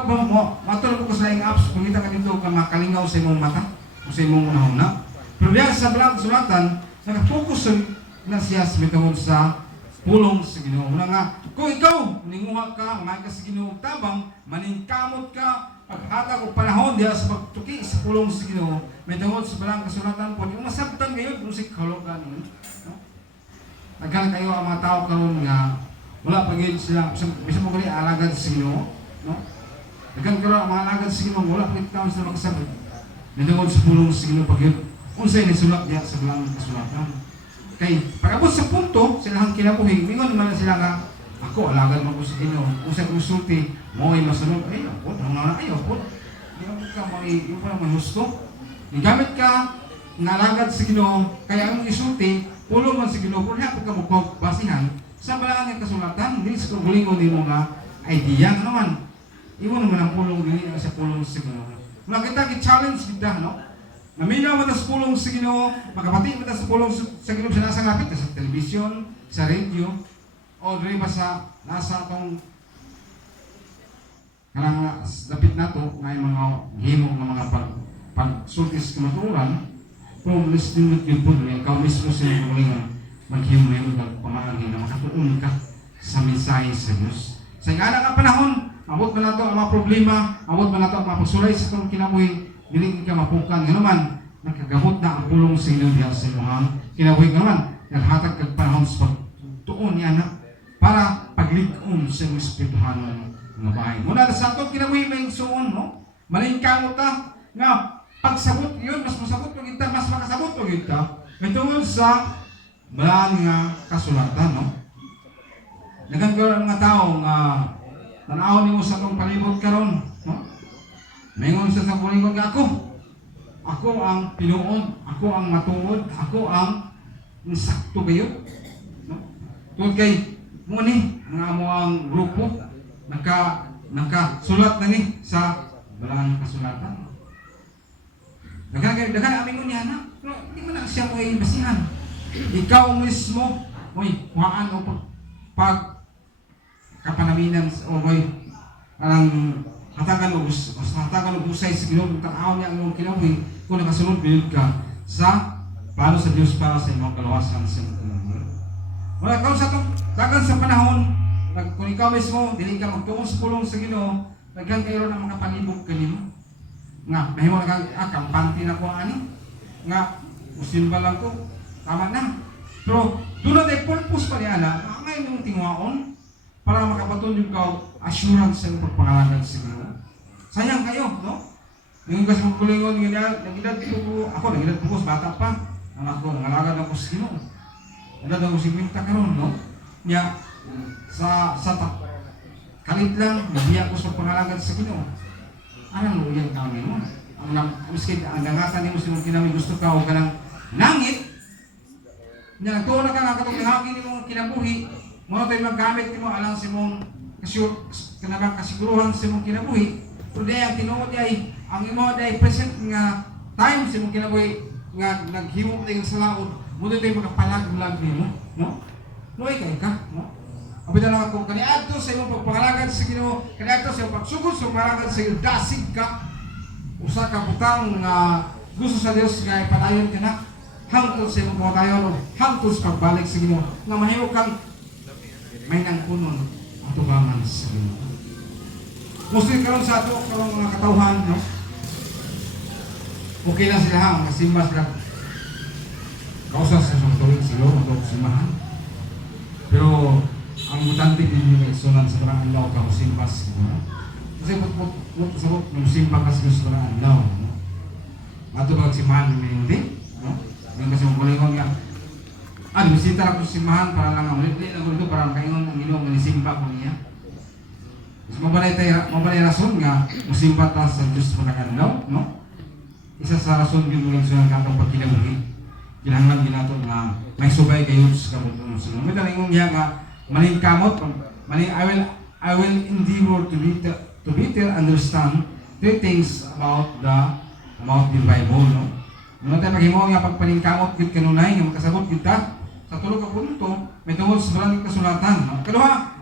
Kabang mo, matulog ko sa iyong apps, kung kita ka dito ka makalingaw sa imong mata, o sa imong unahuna. Pero diyan sa Balang Kasulatan, nakapokus na siya mitungod sa pulong sa Ginoo. Una nga, kung ikaw, ninguha ka, may ka sa Ginoo tabang, maningkamot ka, paghatag o panahon diya sa pagtuki sa pulong sa Ginoo, mitungod sa Balang Kasulatan po, yung masabtan ngayon, kung si kahulugan nun. No? Nagkala kayo ang mga tao karon nga, wala pa ngayon sila, bisa mo gali alagad sa Ginoo, no? Nagkala karon ang mga alagad sa Ginoo, wala pa ngayon taon sila makasabot. Mitungod sa pulong sa Ginoo, pag yun, unsay nisulat diya sa Balang Kasulatan. Kay pagabot sa punto, silang kinabuhi, mingon man sila nga, ako, alagad mo ko sa inyo, kung sa konsulti, mo ay masunod, ay, ako, ayaw po. Hindi ka may husto. Gamit ka, nalagad sa Ginoo, kaya ang isulti, pulo man sa Ginoo, kung hapon ka basihan, sa Balang ng Kasulatan, hindi sa kagulingon din mo nga idea, ano man, iwan naman ang pulong din sa pulong sa Ginoo. Mula kita, challenge kita, no? Naminaw mo sa pulong sa Ginoo, magkapati mo sa pulong sa Ginoo sa nasa ngapit, sa telebisyon, sa radio, o dre ba sa nasa atong kanang dapit nato ngay mga himog ng mga pagsultis kamaturan, kung listening with you po, ikaw mismo sa iyong kulingan, maghimog ng pamahagi na makatuon ka sa mensahe sa Diyos. Sa nga nga panahon, abot ba nato ang mga problema, abot ba nato ang mga pagsulay sa itong kinabuhi, hindi ka mapukan, nga naman, nagkagamot na ang pulong sa inyo diya sa mga kinabuhi, nga naman, naghatag kag panahon sa pagtuon niya na, para paglig-on sa mga espirituhanon nga bahay. Muna sa itong kinabuhi may suon, no? Malingkamot ta, nga, pagsabot yun, mas masabot o kita, mas makasabot o kita, may tungkol sa Balang nga Kasulatan, no? Nagkakaroon ang mga tao nga, tanaw ni mo sa itong palibot karon, no? Mayroon sa kulingkod nga ako ang pinuon, ako ang matuod, ako ang sakto kayo. No? Tungkol kay mo ni, nga mo ang grupo, nagkasulat na ni sa Balang Kasulatan. Dagan amin ko niya na, pero hindi mo na siya mo ay basihan. Ikaw mismo, kuhaan o pag kapanaminan o parang hatagan o busay sa Ginoo, tanaw niya ang iyong kinabuhi, kung nakasunod bilid ka sa plano sa Diyos para sa iyong kalawasan sa iyong kinabuhi. Wala ka sa tagan sa panahon, kung ikaw mismo, dili ka magtungo sa pulong sa Ginoo, nagkan kayo ng mga palibog kanimo. Nga, mahimo na kang kampante na ko ani, nga, musimba lang ko, tama na. Pero, doon na tayo purpose pa niya na, ngayon yung tinguaon, para makapatuloy ka assurance sa pagpangalagan sa Ginoo. Sayang kayo, no? Yung kasi magkulingon, nagilad ko sa bata pa, anak ko, nangalagad ako sa Ginoo. Nagilad ako si Minta karon, no? Niya, sa kalit lang, nabiya ko sa pangalagan sa Ginoo. Anong luyan kami mo? Miskin, ang dangatan ni mo sa kinamin, gusto ka o ka ng langit, niya, nagtuon na ka nga katong hangin ni mo kinabuhi, mo tayo maggamit mo alang si mong kasiguruhan sa mong kinabuhi. Pero dahil ang tinuod ay ang imo ay present nga time sa mong kinabuhi nga naghimo tayo sa laod, mo tayo makapalag-lag nimo, no? Luay ka, no? Abita lang ako, kaniadto sa imong pagpangalagad sa Ginoo, kaniadto sa imong pagsugod sa pangalagad sa Ginoo, dasig ka. Usa ka butang nga gusto sa Dios nga ipadayon ka na hangtod sa imong pamatayon o hangtod sa pagbalik sa Ginoo. Nga mahimo kang may nangkunon at tubangan sa Ginoo. Mostly karon sa ato karong mga katawhan, no? Okay lang sila mga simba sila. Kausas sa tuwing silo o simbahan. Pero ang mutante din yung sunan sa parang anlaw ka simpas. Kasi sabot ng simba kasi gusto parang anlaw. Ato ba simbahan may hindi? Yung kasi magulingon nga. Bisita ako sa simbahan para lang ang ulit lang ito para kaingon ang ginoo nga simba ko niya. Mas mabalay rason nga musimba ta sa Diyos sa pagkanlaw, no? Isa sa rason yung muling sunan katong pagkinabuhi. Kinahanglan ginato nga may subay kayo sa kabutong sunan. May talingon niya nga maningkamot, I will endeavor to better understand three things about the Bible, no? Muna tayo maghimo nga pagpaningkamot gid kanunay nga makasabot kita sa tulo ka punto may tungod sa Balang Kasulatan. Kaduha,